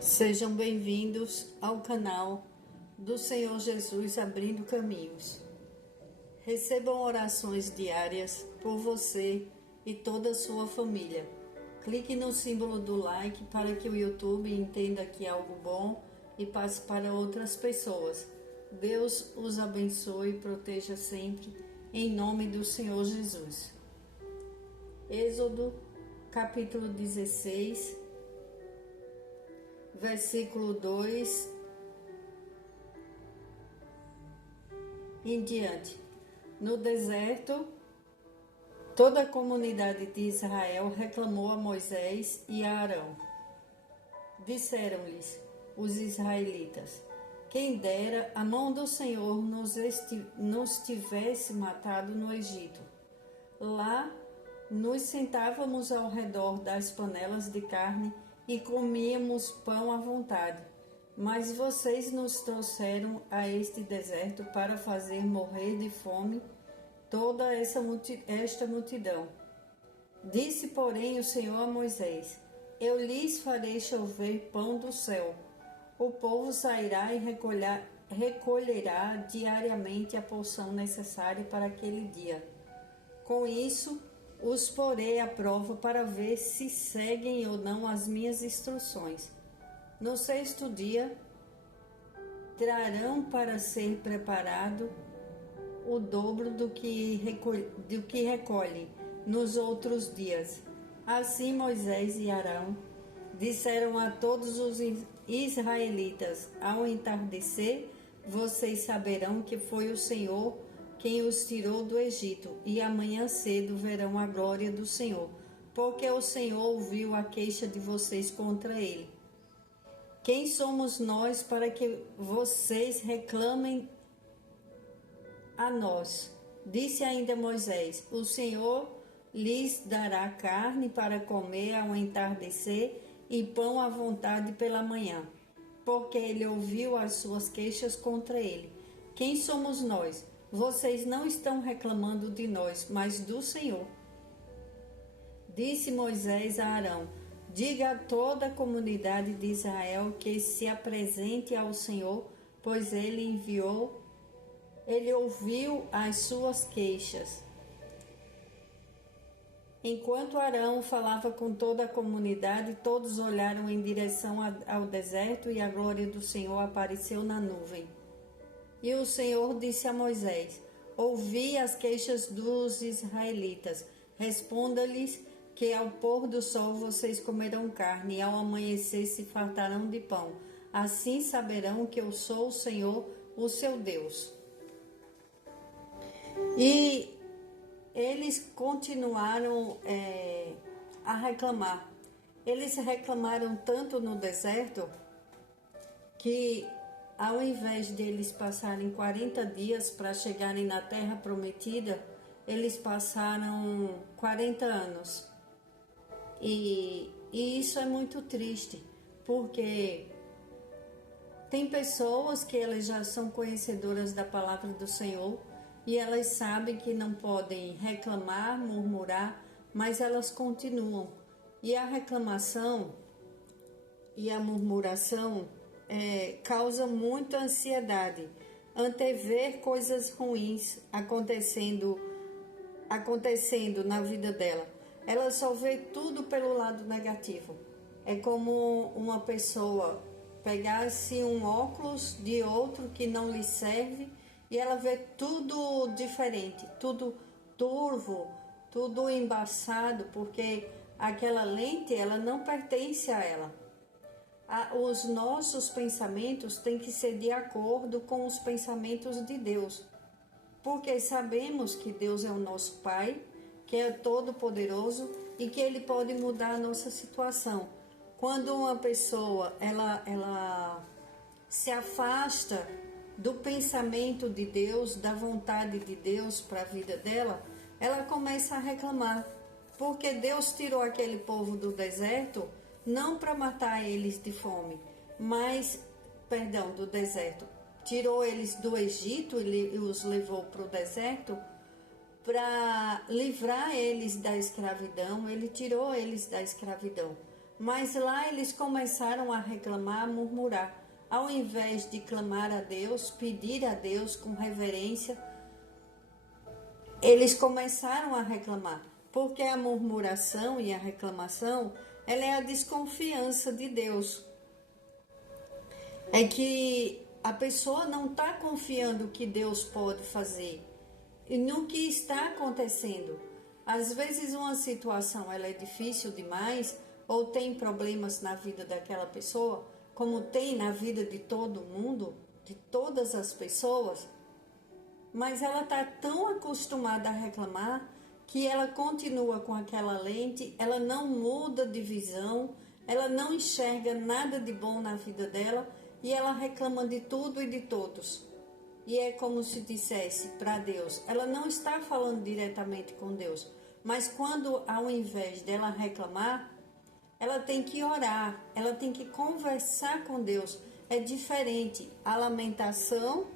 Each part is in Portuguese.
Sejam bem-vindos ao canal do Senhor Jesus Abrindo Caminhos. Recebam orações diárias por você e toda a sua família. Clique no símbolo do like para que o YouTube entenda que é algo bom e passe para outras pessoas. Deus os abençoe e proteja sempre, em nome do Senhor Jesus. Êxodo, capítulo 16, versículo 2 em diante. No deserto, toda a comunidade de Israel reclamou a Moisés e a Arão. Disseram-lhes os israelitas: quem dera a mão do Senhor nos tivesse matado no Egito. Lá nos sentávamos ao redor das panelas de carne e comíamos pão à vontade. Mas vocês nos trouxeram a este deserto para fazer morrer de fome toda esta multidão. Disse, porém, o Senhor a Moisés: eu lhes farei chover pão do céu. O povo sairá e recolherá diariamente a porção necessária para aquele dia. Com isso, os porei à prova para ver se seguem ou não as minhas instruções. No sexto dia, trarão para ser preparado o dobro do que recolhem nos outros dias. Assim Moisés e Arão disseram a todos os israelitas: ao entardecer, vocês saberão que foi o Senhor quem os tirou do Egito, e amanhã cedo verão a glória do Senhor, porque o Senhor ouviu a queixa de vocês contra ele. Quem somos nós para que vocês reclamem a nós? Disse ainda Moisés: o Senhor lhes dará carne para comer ao entardecer e pão à vontade pela manhã, porque ele ouviu as suas queixas contra ele. Quem somos nós? Vocês não estão reclamando de nós, mas do Senhor. Disse Moisés a Arão: diga a toda a comunidade de Israel que se apresente ao Senhor, pois ele ouviu as suas queixas. Enquanto Arão falava com toda a comunidade, todos olharam em direção ao deserto e a glória do Senhor apareceu na nuvem. E o Senhor disse a Moisés: ouvi as queixas dos israelitas. Responda-lhes que ao pôr do sol vocês comerão carne e ao amanhecer se fartarão de pão. Assim saberão que eu sou o Senhor, o seu Deus. E eles continuaram a reclamar. Eles reclamaram tanto no deserto que, ao invés de eles passarem 40 dias para chegarem na terra prometida, eles passaram 40 anos. E isso é muito triste, porque tem pessoas que elas já são conhecedoras da palavra do Senhor e elas sabem que não podem reclamar, murmurar, mas elas continuam. E a reclamação e a murmuração causa muita ansiedade, antever coisas ruins acontecendo na vida dela. Ela só vê tudo pelo lado negativo. É como uma pessoa pegasse um óculos de outro que não lhe serve e ela vê tudo diferente, tudo turvo, tudo embaçado, porque aquela lente ela não pertence a ela. Os nossos pensamentos têm que ser de acordo com os pensamentos de Deus, porque sabemos que Deus é o nosso Pai, que é todo-poderoso e que Ele pode mudar a nossa situação. Quando uma pessoa ela se afasta do pensamento de Deus, da vontade de Deus para a vida dela, ela começa a reclamar, porque Deus tirou aquele povo do deserto não para matar eles de fome, do deserto. Tirou eles do Egito e os levou para o deserto para livrar eles da escravidão. Ele tirou eles da escravidão. Mas lá eles começaram a reclamar, a murmurar. Ao invés de clamar a Deus, pedir a Deus com reverência, eles começaram a reclamar. Porque a murmuração e a reclamação, ela é a desconfiança de Deus. É que a pessoa não está confiando que Deus pode fazer e no que está acontecendo. Às vezes uma situação ela é difícil demais ou tem problemas na vida daquela pessoa, como tem na vida de todo mundo, de todas as pessoas, mas ela está tão acostumada a reclamar que ela continua com aquela lente, ela não muda de visão, ela não enxerga nada de bom na vida dela e ela reclama de tudo e de todos. E é como se dissesse para Deus, ela não está falando diretamente com Deus, mas quando ao invés dela reclamar, ela tem que orar, ela tem que conversar com Deus. É diferente a lamentação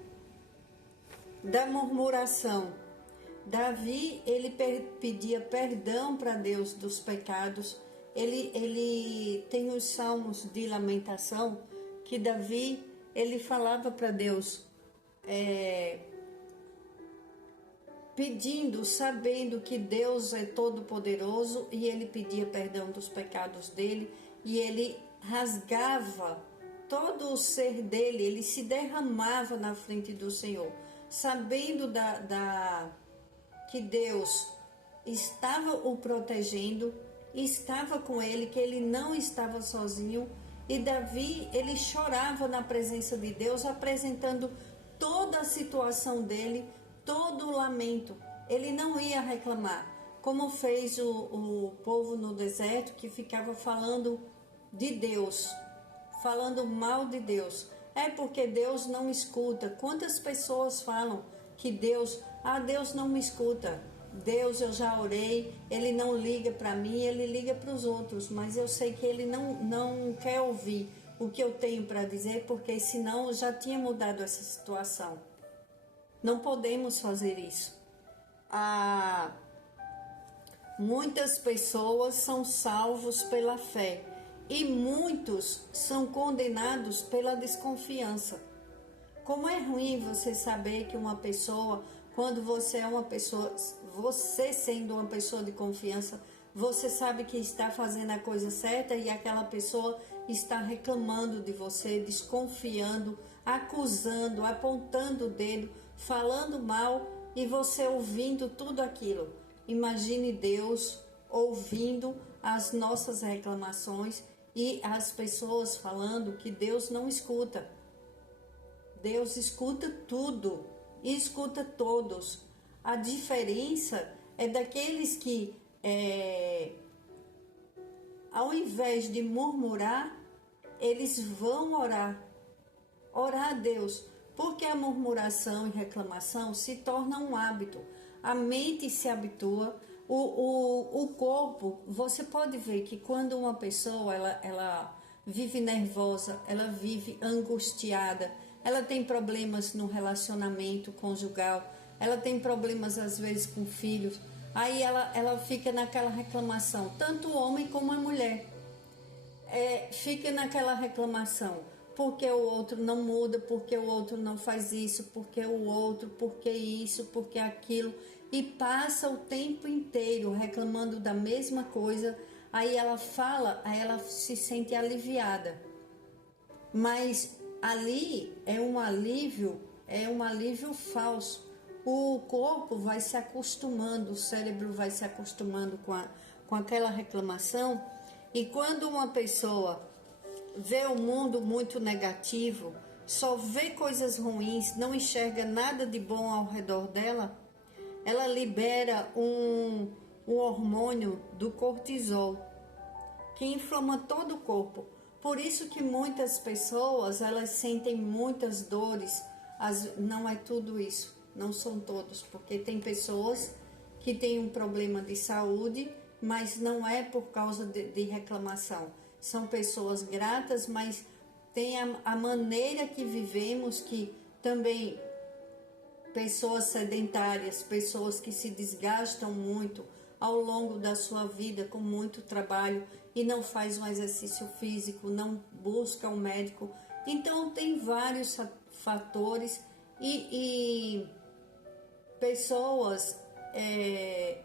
da murmuração. Davi, ele pedia perdão para Deus dos pecados. Ele tem os salmos de lamentação que Davi, ele falava para Deus, pedindo, sabendo que Deus é todo poderoso, e ele pedia perdão dos pecados dele, e ele rasgava todo o ser dele, ele se derramava na frente do Senhor, sabendo que Deus estava o protegendo, estava com ele, que ele não estava sozinho. E Davi, ele chorava na presença de Deus, apresentando toda a situação dele, todo o lamento. Ele não ia reclamar, como fez o povo no deserto, que ficava falando de Deus, falando mal de Deus. É porque Deus não escuta. Quantas pessoas falam que Deus não me escuta. Deus, eu já orei, Ele não liga para mim, Ele liga para os outros, mas eu sei que Ele não quer ouvir o que eu tenho para dizer, porque senão eu já tinha mudado essa situação. Não podemos fazer isso. Muitas pessoas são salvos pela fé e muitos são condenados pela desconfiança. Como é ruim você saber que uma pessoa, quando você é uma pessoa, você sendo uma pessoa de confiança, você sabe que está fazendo a coisa certa e aquela pessoa está reclamando de você, desconfiando, acusando, apontando o dedo, falando mal e você ouvindo tudo aquilo. Imagine Deus ouvindo as nossas reclamações e as pessoas falando que Deus não escuta. Deus escuta tudo e escuta todos. A diferença é daqueles que, ao invés de murmurar, eles vão orar a Deus, porque a murmuração e reclamação se torna um hábito. A mente se habitua, o corpo, você pode ver que quando uma pessoa ela vive nervosa, ela vive angustiada, ela tem problemas no relacionamento conjugal, ela tem problemas às vezes com filhos, aí ela fica naquela reclamação, tanto o homem como a mulher, fica naquela reclamação, porque o outro não muda, porque o outro não faz isso, porque o outro, porque isso, porque aquilo, e passa o tempo inteiro reclamando da mesma coisa, aí ela fala, aí ela se sente aliviada, mas ali é um alívio falso. O corpo vai se acostumando, o cérebro vai se acostumando com aquela reclamação, e quando uma pessoa vê o mundo muito negativo, só vê coisas ruins, não enxerga nada de bom ao redor dela, ela libera um hormônio do cortisol, que inflama todo o corpo. Por isso que muitas pessoas, elas sentem muitas dores. Não é tudo isso, não são todos, porque tem pessoas que têm um problema de saúde, mas não é por causa de reclamação. São pessoas gratas, mas tem a maneira que vivemos, que também pessoas sedentárias, pessoas que se desgastam muito ao longo da sua vida com muito trabalho e não faz um exercício físico, não busca um médico. Então tem vários fatores e pessoas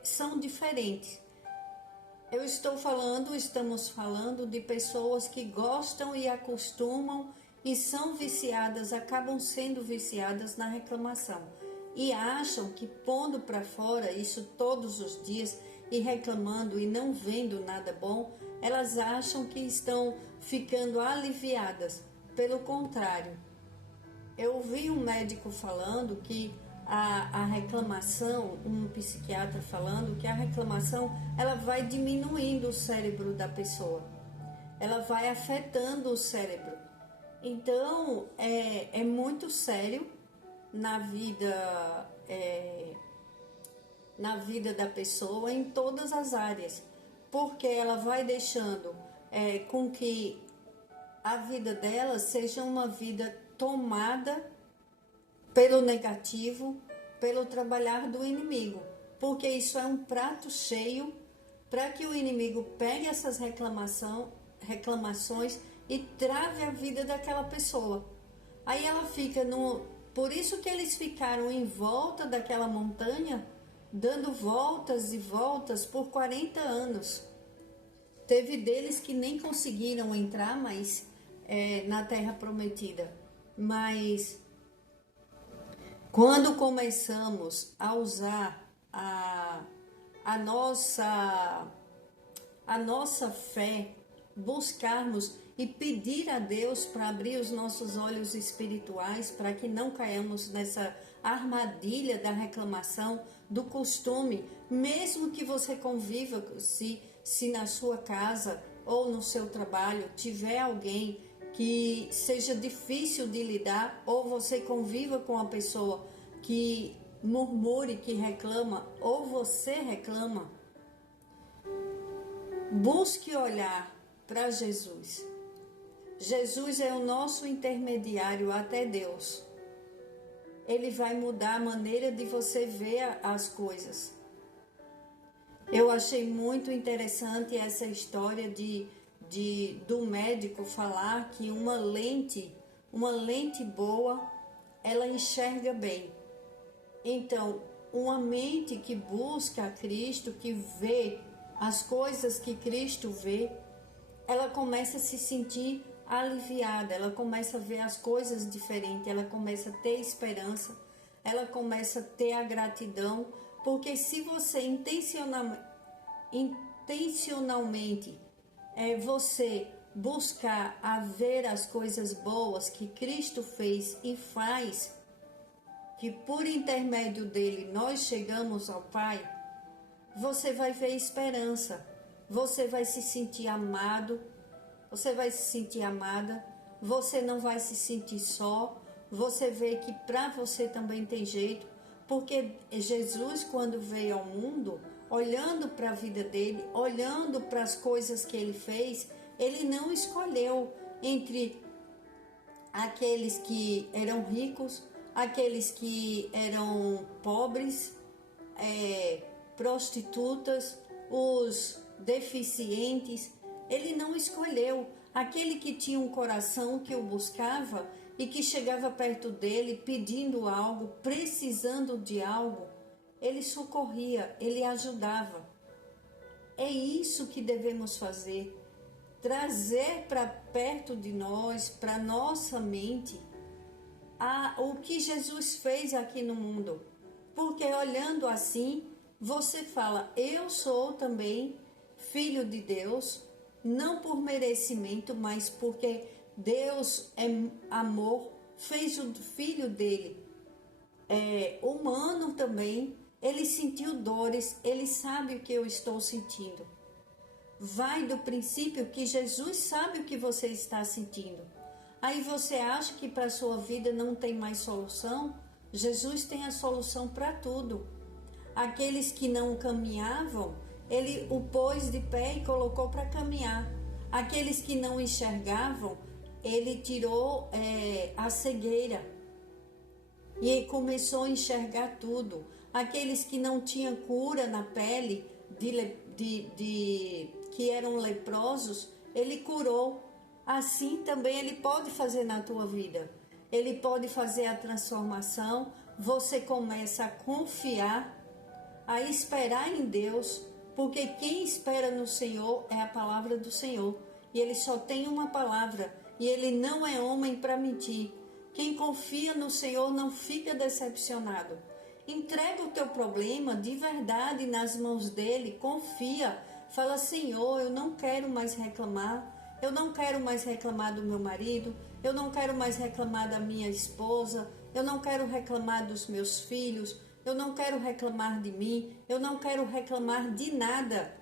são diferentes. Estamos falando de pessoas que gostam e acostumam e são viciadas, acabam sendo viciadas na reclamação. E acham que pondo para fora isso todos os dias e reclamando e não vendo nada bom, elas acham que estão ficando aliviadas. Pelo contrário, eu ouvi um médico falando que a reclamação, um psiquiatra falando que a reclamação ela vai diminuindo o cérebro da pessoa, ela vai afetando o cérebro. Então é muito sério na vida da pessoa em todas as áreas, porque ela vai deixando com que a vida dela seja uma vida tomada pelo negativo, pelo trabalhar do inimigo, porque isso é um prato cheio para que o inimigo pegue essas reclamações e trave a vida daquela pessoa. Aí ela fica Por isso que eles ficaram em volta daquela montanha, dando voltas e voltas por 40 anos. Teve deles que nem conseguiram entrar na Terra Prometida. Mas quando começamos a usar a nossa fé, buscarmos e pedir a Deus para abrir os nossos olhos espirituais, para que não caiamos nessa armadilha da reclamação, do costume, mesmo que você conviva, se na sua casa ou no seu trabalho tiver alguém que seja difícil de lidar, ou você conviva com uma pessoa que murmure, que reclama, ou você reclama, busque olhar para Jesus. Jesus é o nosso intermediário até Deus. Ele vai mudar a maneira de você ver as coisas. Eu achei muito interessante essa história do médico falar que uma lente boa, ela enxerga bem. Então, uma mente que busca a Cristo, que vê as coisas que Cristo vê, ela começa a se sentir aliviada, ela começa a ver as coisas diferentes, ela começa a ter esperança, ela começa a ter a gratidão, porque se você intencionalmente você buscar a ver as coisas boas que Cristo fez e faz, que por intermédio dele nós chegamos ao Pai, você vai ver esperança, você vai se sentir amado, você vai se sentir amada, você não vai se sentir só, você vê que para você também tem jeito, porque Jesus, quando veio ao mundo, olhando para a vida dele, olhando para as coisas que ele fez, ele não escolheu entre aqueles que eram ricos, aqueles que eram pobres, prostitutas, os deficientes. Ele não escolheu. Aquele que tinha um coração que o buscava e que chegava perto dele pedindo algo, precisando de algo, ele socorria, ele ajudava. É isso que devemos fazer. Trazer para perto de nós, para nossa mente, o que Jesus fez aqui no mundo. Porque olhando assim, você fala, eu sou também filho de Deus, não por merecimento, mas porque Deus é amor, fez o filho dele humano também, ele sentiu dores, ele sabe o que eu estou sentindo. Vai do princípio que Jesus sabe o que você está sentindo. Aí você acha que para a sua vida não tem mais solução? Jesus tem a solução para tudo. Aqueles que não caminhavam, ele o pôs de pé e colocou para caminhar. Aqueles que não enxergavam, ele tirou a cegueira e começou a enxergar tudo. Aqueles que não tinham cura na pele de que eram leprosos, ele curou. Assim também ele pode fazer na tua vida. Ele pode fazer a transformação. Você começa a confiar, a esperar em Deus, porque quem espera no Senhor é a palavra do Senhor. E ele só tem uma palavra, e ele não é homem para mentir. Quem confia no Senhor não fica decepcionado. Entrega o teu problema de verdade nas mãos dele, confia. Fala, Senhor, eu não quero mais reclamar. Eu não quero mais reclamar do meu marido. Eu não quero mais reclamar da minha esposa. Eu não quero reclamar dos meus filhos. Eu não quero reclamar de mim. Eu não quero reclamar de nada.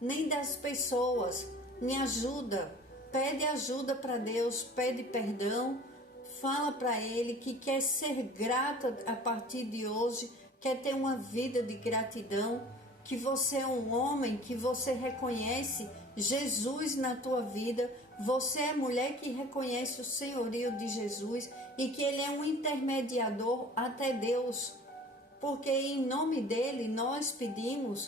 Nem das pessoas. Me ajuda. Pede ajuda para Deus. Pede perdão. Fala para Ele que quer ser grata a partir de hoje. Quer ter uma vida de gratidão. Que você é um homem, que você reconhece Jesus na tua vida. Você é mulher que reconhece o senhorio de Jesus e que Ele é um intermediador até Deus. Porque em nome dele nós pedimos